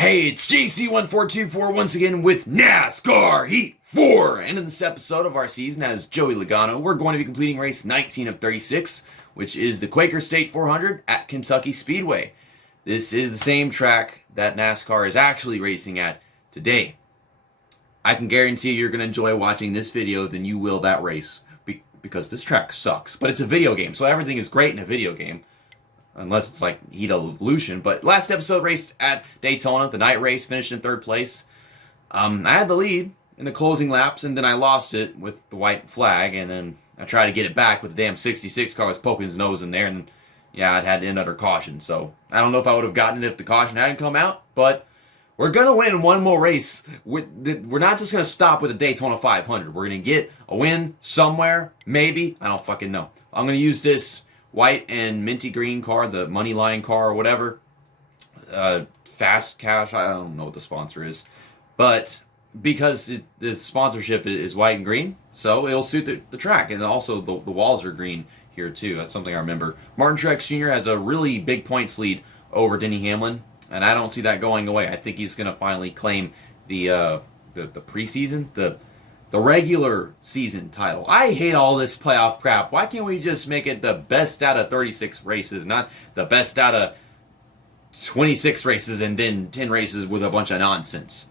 Hey, it's JC1424 once again with NASCAR Heat 4. And in this episode of our season as Joey Logano, we're going to be completing race 19 of 36, which is the Quaker State 400 at Kentucky Speedway. This is the same track that NASCAR is actually racing at today. I can guarantee you're going to enjoy watching this video than you will that race, because this track sucks. But it's a video game, so everything is great in a video game. Unless it's like Heat of Evolution. But last episode raced at Daytona, the night race, finished in third place. I had the lead in the closing laps, and then I lost it with the white flag, and then I tried to get it back with the damn 66 car was poking his nose in there, and then, yeah, I'd had to end under caution. So I don't know if I would have gotten it if the caution hadn't come out, but we're going to win one more race. We're not just going to stop with the Daytona 500. We're going to get a win somewhere, maybe. I don't fucking know. I'm going to use this white and minty green car, the money line car or whatever. Fast Cash, I don't know what the sponsor is. But because the sponsorship is white and green, so it'll suit the track. And also the walls are green here too. That's something I remember. Martin Truex Jr. has a really big points lead over Denny Hamlin, and I don't see that going away. I think he's going to finally claim the preseason, the regular season title. I hate all this playoff crap. Why can't we just make it the best out of 36 races, not the best out of 26 races and then 10 races with a bunch of nonsense?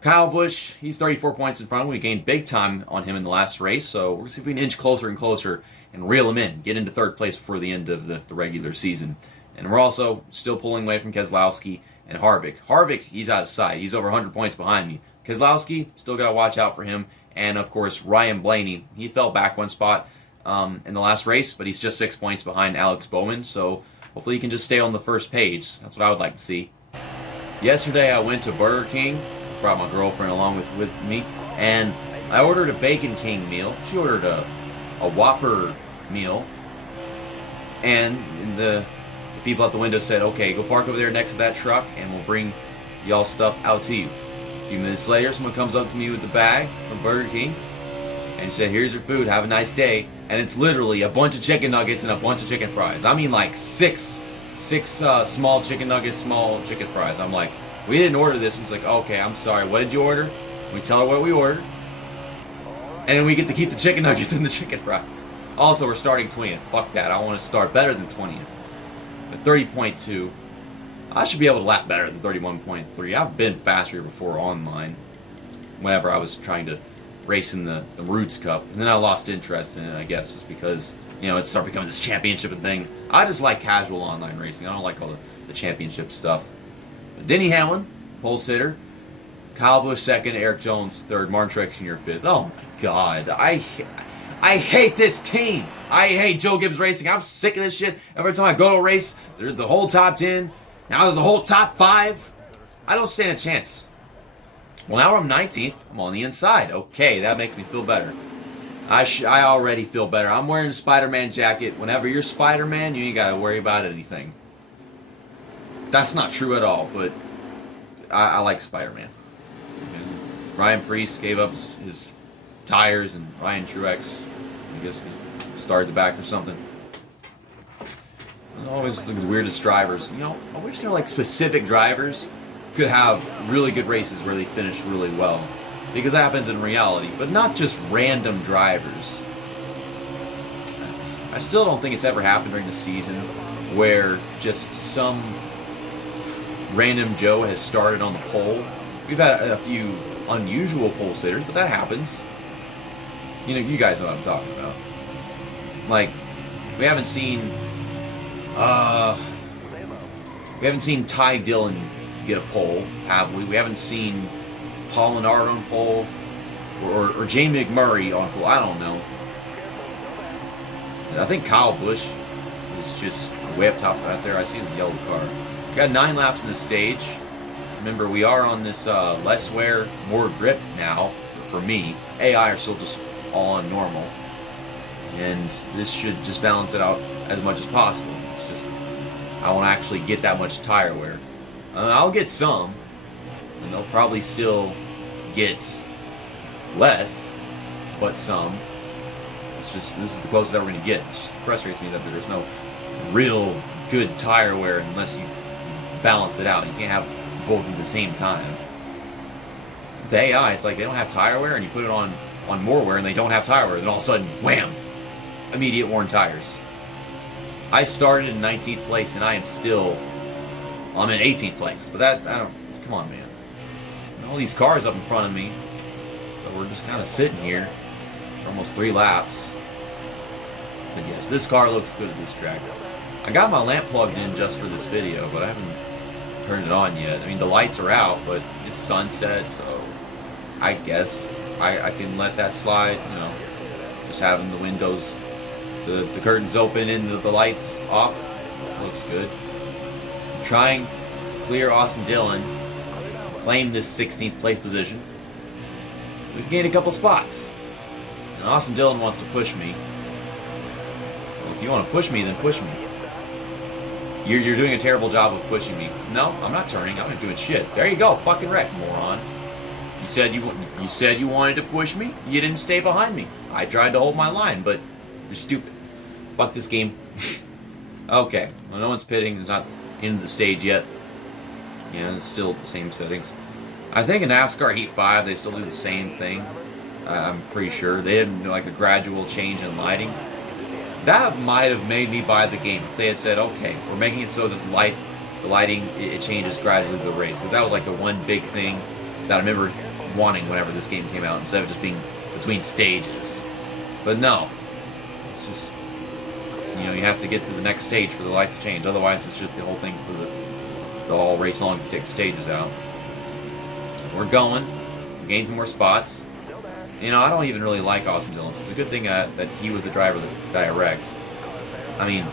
Kyle Busch, he's 34 points in front. We gained big time on him in the last race, so we're going to see if we can inch closer and closer and reel him in, get into third place before the end of the regular season. And we're also still pulling away from Keselowski and Harvick. Harvick, he's out of sight. He's over 100 points behind me. Keselowski, still got to watch out for him. And, of course, Ryan Blaney, he fell back one spot in the last race, but he's just 6 points behind Alex Bowman, so hopefully he can just stay on the first page. That's what I would like to see. Yesterday I went to Burger King, brought my girlfriend along with me, and I ordered a Bacon King meal. She ordered a Whopper meal, and the people at the window said, okay, go park over there next to that truck, and we'll bring y'all stuff out to you. A few minutes later, someone comes up to me with the bag from Burger King and said, here's your food, have a nice day. And it's literally a bunch of chicken nuggets and a bunch of chicken fries. I mean like six small chicken nuggets, small chicken fries. I'm like, we didn't order this. And he's like, okay, I'm sorry, what did you order? We tell her what we ordered, and then we get to keep the chicken nuggets and the chicken fries. Also, we're starting 20th. Fuck that, I want to start better than 20th. But 30.2. I should be able to lap better than 31.3. I've been faster before online whenever I was trying to race in the Roots Cup. And then I lost interest in it, I guess, just because, it started becoming this championship thing. I just like casual online racing. I don't like all the championship stuff. But Denny Hamlin, pole sitter. Kyle Busch second, Eric Jones third, Martin Truex Jr. fifth. Oh my God. I hate this team. I hate Joe Gibbs Racing. I'm sick of this shit. Every time I go to a race, there's the whole top 10. Now they're the whole top 5. I don't stand a chance. Well, now I'm 19th. I'm on the inside. Okay, that makes me feel better. I already feel better. I'm wearing a Spider-Man jacket. Whenever you're Spider-Man, you ain't got to worry about anything. That's not true at all, but I like Spider-Man. And Ryan Preece gave up his tires, and Ryan Truex, I guess he started the back or something. Always the weirdest drivers. I wish there were like specific drivers could have really good races where they finish really well, because that happens in reality, but not just random drivers. I still don't think it's ever happened during the season where just some random Joe has started on the pole. We've had a few unusual pole sitters, but that happens. You guys know what I'm talking about. Like, we haven't seen Ty Dillon get a pole, have we? We haven't seen Paul Menard on pole, or Jamie McMurray on pole. I don't know. I think Kyle Busch is just way up top right there. I see the yellow car. We got 9 laps in the stage. Remember, we are on this less wear, more grip now. For me, AI are still just all on normal, and this should just balance it out as much as possible. It's just I won't actually get that much tire wear. I'll get some, and they'll probably still get less, but some. This is the closest that we're going to get. It just frustrates me that there's no real good tire wear unless you balance it out. You can't have both at the same time. With the AI, it's like they don't have tire wear, and you put it on more wear, and they don't have tire wear. Then all of a sudden, wham! Immediate worn tires. I started in 19th place, and I'm in 18th place. But come on, man. All these cars up in front of me, but we're just kind of sitting here for almost 3 laps. But yes, this car looks good at this track. I got my lamp plugged in just for this video, but I haven't turned it on yet. I mean, the lights are out, but it's sunset, so I guess I can let that slide, you know. Just having the windows, the curtains open and the lights off looks good. I'm trying to clear Austin Dillon, claim this 16th place position. We've gained a couple spots, and Austin Dillon wants to push me. Well, if you want to push me, then push me. You're doing a terrible job of pushing me. No, I'm not turning. I'm not doing shit. There you go, fucking wreck, moron. You said you wanted to push me. You didn't stay behind me. I tried to hold my line, but you're stupid. Fuck this game. Okay, well, no one's pitting. It's not into the stage yet. Yeah, it's still the same settings. I think in NASCAR Heat 5 they still do the same thing. I'm pretty sure they didn't do like a gradual change in lighting. That might have made me buy the game if they had said, okay, we're making it so that the lighting it changes gradually through the race, because that was like the one big thing that I remember wanting whenever this game came out, instead of just being between stages. But no, it's just, you know, you have to get to the next stage for the lights to change. Otherwise, it's just the whole thing for the whole race long to take the stages out. We're going, gain some more spots. You know, I don't even really like Austin Dillon, so it's a good thing that he was the driver that I wrecked. I mean,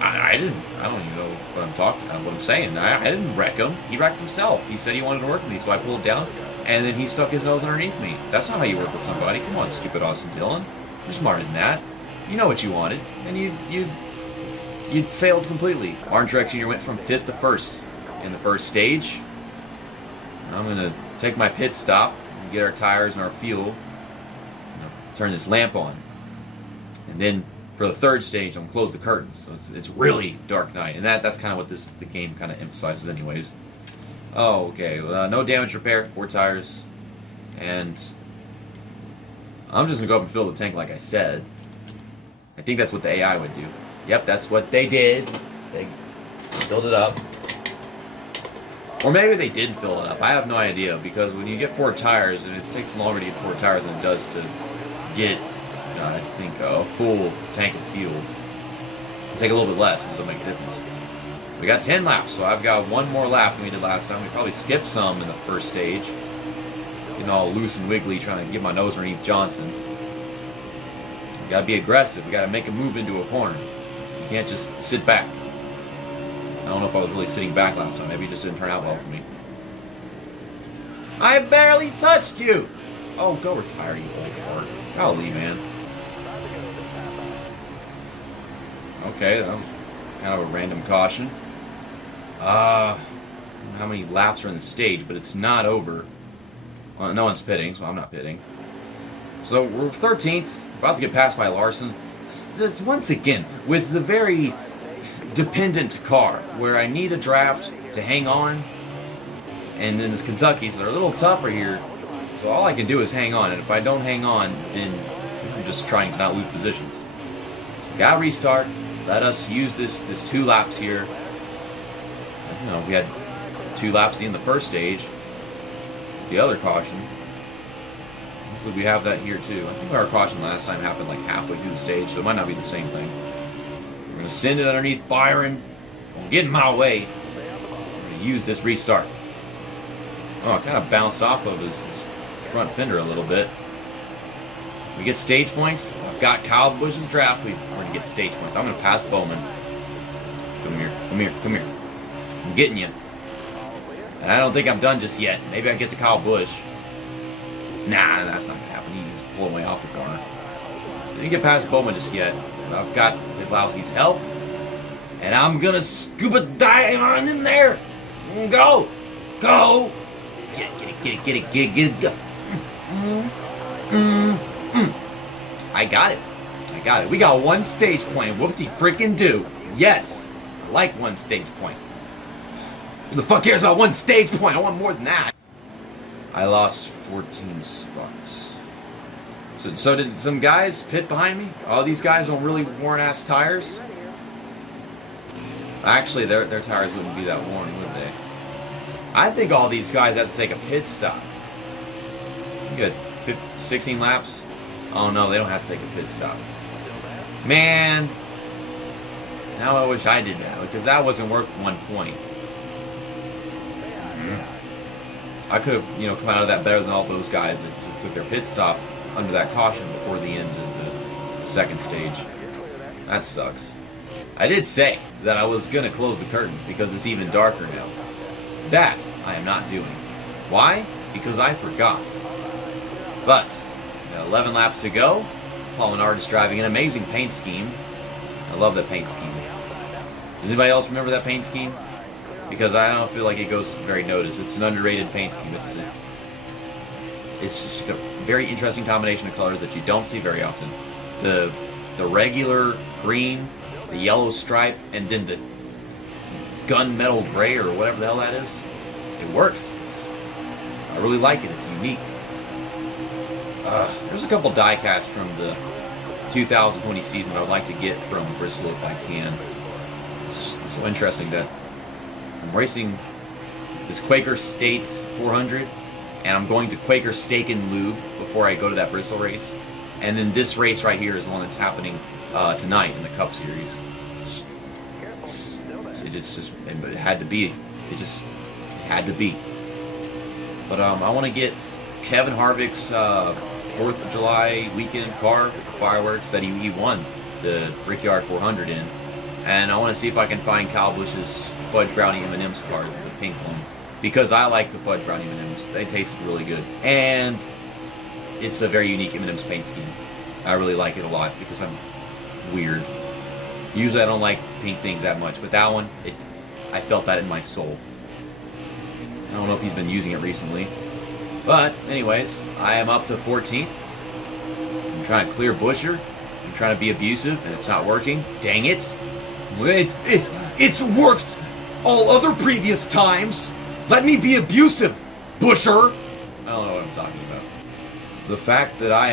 I don't even know what I'm saying. I didn't wreck him. He wrecked himself. He said he wanted to work with me, so I pulled down, and then he stuck his nose underneath me. That's not how you work with somebody. Come on, stupid Austin Dillon. You're smarter than that. You know what you wanted, and you failed completely. Orange Truck Jr. went from 5th to 1st in the first stage. I'm going to take my pit stop, get our tires and our fuel, turn this lamp on, and then for the 3rd stage I'm going to close the curtains, so it's really dark night, and that's kind of what the game kind of emphasizes anyways. Oh, okay, no damage repair, 4 tires, and I'm just going to go up and fill the tank like I said. I think that's what the AI would do. Yep, that's what they did. They filled it up. Or maybe they didn't fill it up. I have no idea, because when you get 4 tires, and it takes longer to get 4 tires than it does to get, I think, a full tank of fuel. It'll take a little bit less, it'll make a difference. We got 10 laps, so I've got 1 more lap than we did last time. We probably skipped some in the first stage. Getting all loose and wiggly, trying to get my nose underneath Johnson. We gotta be aggressive. We gotta make a move into a corner. You can't just sit back. I don't know if I was really sitting back last time. Maybe it just didn't turn out well for me. I barely touched you! Oh, go retire, you old fart. Golly, man. Okay, that was kind of a random caution. I don't know how many laps are in the stage, but it's not over. Well, no one's pitting, so I'm not pitting. So we're 13th, about to get passed by Larson. Once again, with the very dependent car, where I need a draft to hang on, and then this Kentucky, so they're a little tougher here, so all I can do is hang on, and if I don't hang on, then I'm just trying to not lose positions. So gotta restart, let us use this 2 laps here. You know, we had 2 laps in the first stage, the other caution. Hopefully we have that here too. I think our caution last time happened like halfway through the stage, so it might not be the same thing. We're going to send it underneath Byron. Don't get in my way. We're going to use this restart. Oh, it kind of bounced off of his front fender a little bit. We get stage points. I've got Kyle Busch's draft. We're going to get stage points. I'm going to pass Bowman. Come here, come here, come here. I'm getting you. And I don't think I'm done just yet. Maybe I get to Kyle Busch. Nah, that's not going to happen. He's pulling way off the corner. Didn't get past Bowman just yet. I've got Keselowski's help, and I'm gonna scuba dive on in there. Go, go, get it, go. I got it. We got 1 stage point. Whoop-de-freaking-do. Yes, like 1 stage point. Who the fuck cares about one stage point? I want more than that. I lost 14 spots. So did some guys pit behind me? All these guys on really worn-ass tires? Actually, their tires wouldn't be that worn, would they? I think all these guys have to take a pit stop. You got 16 laps? Oh no, they don't have to take a pit stop. Man, now I wish I did that, because that wasn't worth 1 point. I could have, come out of that better than all those guys that took their pit stop under that caution before the end of the second stage. That sucks. I did say that I was going to close the curtains because it's even darker now. That I am not doing. Why? Because I forgot. But, 11 laps to go. Paul Menard is driving an amazing paint scheme. I love that paint scheme. Does anybody else remember that paint scheme? Because I don't feel like it goes very noticed. It's an underrated paint scheme. It's just a very interesting combination of colors that you don't see very often. The regular green, the yellow stripe, and then the gunmetal gray or whatever the hell that is. It works. I really like it. It's unique. There's a couple die casts from the 2020 season that I would like to get from Bristol if I can. It's just so interesting that I'm racing this Quaker State 400, and I'm going to Quaker Steak and Lube before I go to that Bristol race. And then this race right here is the one that's happening tonight in the Cup Series. But it had to be. It had to be. But I want to get Kevin Harvick's 4th of July weekend car with the fireworks that he won the Brickyard 400 in. And I want to see if I can find Kyle Busch's Fudge Brownie M&M's car, the pink one. Because I like the Fudge Brownie M&M's. They tasted really good. And it's a very unique M&M's paint scheme. I really like it a lot because I'm weird. Usually I don't like pink things that much, but that one, I felt that in my soul. I don't know if he's been using it recently. But, anyways, I am up to 14th. I'm trying to clear Buescher. I'm trying to be abusive, and it's not working. Dang it. It's worked all other previous times. Let me be abusive, Buescher. I don't know what I'm talking about. The fact that I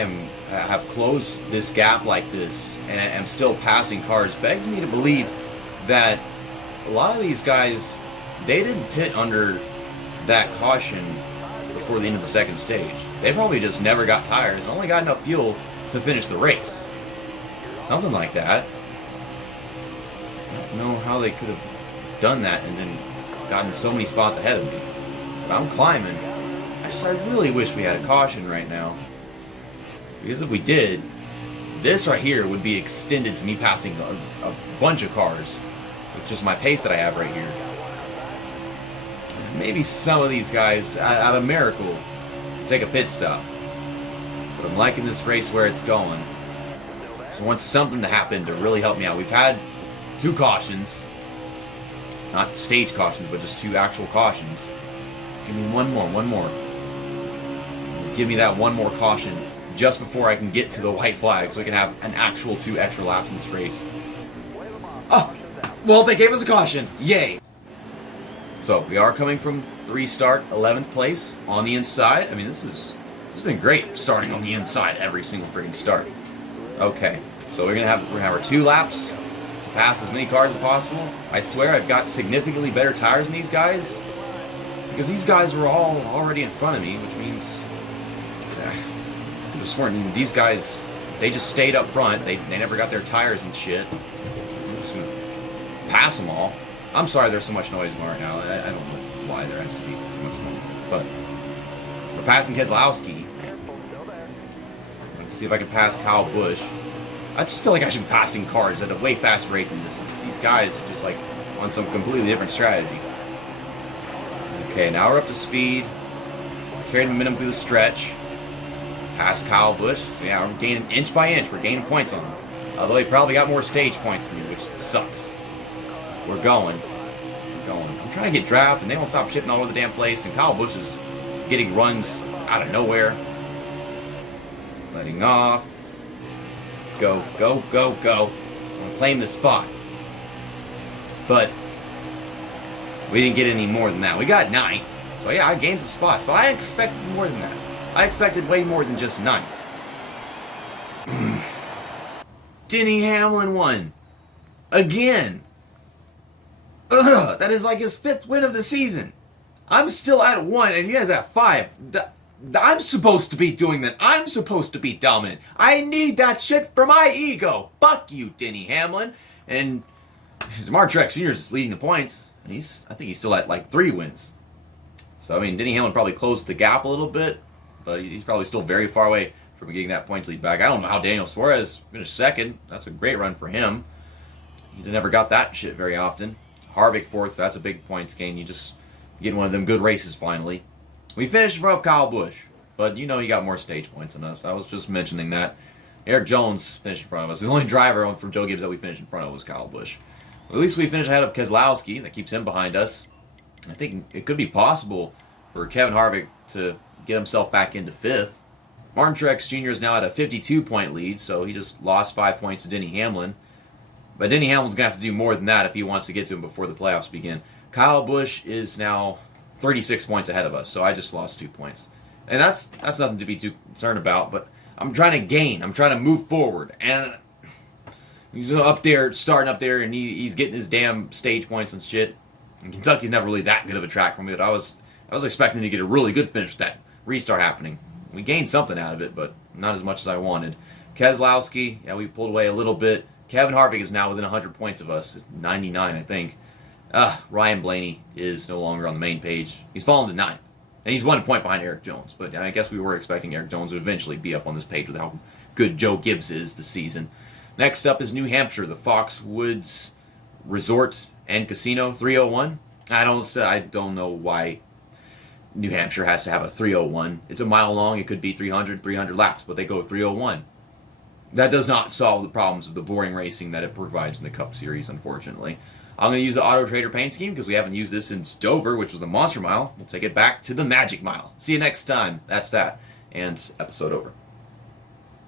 have closed this gap like this and am still passing cars begs me to believe that a lot of these guys, they didn't pit under that caution before the end of the second stage. They probably just never got tires and only got enough fuel to finish the race. Something like that. I don't know how they could have done that and then gotten so many spots ahead of me. But I'm climbing. I really wish we had a caution right now. Because if we did, this right here would be extended to me passing a bunch of cars with just my pace that I have right here. Maybe some of these guys, out of miracle, take a pit stop. But I'm liking this race where it's going. So I want something to happen to really help me out. We've had 2 cautions. Not stage cautions, but just 2 actual cautions. Give me one more. Give me that one more caution just before I can get to the white flag so we can have an actual 2 extra laps in this race. Oh, well, they gave us a caution. Yay. So, we are coming from the restart, 11th place on the inside. I mean, this has been great, starting on the inside every single freaking start. Okay, so we're gonna have our 2 laps to pass as many cars as possible. I swear I've got significantly better tires than these guys, because these guys were all already in front of me, which means I could have sworn these guys, they just stayed up front. They never got their tires and shit. I'm just gonna pass them all. I'm sorry there's so much noise right now. I don't know why there has to be so much noise. But we're passing Keselowski. Let's see if I can pass Kyle Busch. I just feel like I should be passing cars at a way faster rate than this. These guys are just like on some completely different strategy. Okay, now we're up to speed. Carrying the momentum through the stretch. Past Kyle Busch. So yeah, we're gaining inch by inch. We're gaining points on him. Although he probably got more stage points than me, which sucks. We're going. I'm trying to get draft, and they won't stop shifting all over the damn place, and Kyle Busch is getting runs out of nowhere. Letting off. Go. I'm going to claim the spot. But We didn't get any more than that. We got 9th. So yeah, I gained some spots. But I expected more than that. I expected way more than just 9th. Denny Hamlin won. Again. Ugh, that is like his 5th win of the season. I'm still at 1 and you guys at 5. I'm supposed to be doing that. I'm supposed to be dominant. I need that shit for my ego. Fuck you, Denny Hamlin. And Truex Jr. is leading the points. And I think he's still at like 3 wins. So, I mean, Denny Hamlin probably closed the gap a little bit, but he's probably still very far away from getting that points lead back. I don't know how Daniel Suarez finished 2nd. That's a great run for him. He never got that shit very often. Harvick 4th, so that's a big points gain. You just get one of them good races finally. We finished in front of Kyle Busch, but you know he got more stage points than us. I was just mentioning that. Eric Jones finished in front of us. The only driver from Joe Gibbs that we finished in front of was Kyle Busch. At least we finished ahead of Keselowski. That keeps him behind us. I think it could be possible for Kevin Harvick to get himself back into 5th. Martin Truex Jr. is now at a 52-point lead, so he just lost 5 points to Denny Hamlin. But Denny Hamlin's going to have to do more than that if he wants to get to him before the playoffs begin. Kyle Busch is now 36 points ahead of us, so I just lost 2 points. And that's nothing to be too concerned about, but I'm trying to gain. I'm trying to move forward. And he's up there, starting up there, and he's getting his damn stage points and shit. And Kentucky's never really that good of a track for me, but I was expecting to get a really good finish with that restart happening. We gained something out of it, but not as much as I wanted. Keselowski, yeah, we pulled away a little bit. Kevin Harvick is now within 100 points of us, 99, I think. Ryan Blaney is no longer on the main page. He's fallen to 9th. And he's 1 point behind Eric Jones. But I guess we were expecting Eric Jones would eventually be up on this page with how good Joe Gibbs is this season. Next up is New Hampshire, the Foxwoods Resort and Casino 301. I don't know why New Hampshire has to have a 301. It's a mile long. It could be 300 laps, but they go 301. That does not solve the problems of the boring racing that it provides in the Cup Series, unfortunately. I'm going to use the Auto Trader paint scheme because we haven't used this since Dover, which was the Monster Mile. We'll take it back to the Magic Mile. See you next time. That's that. And episode over.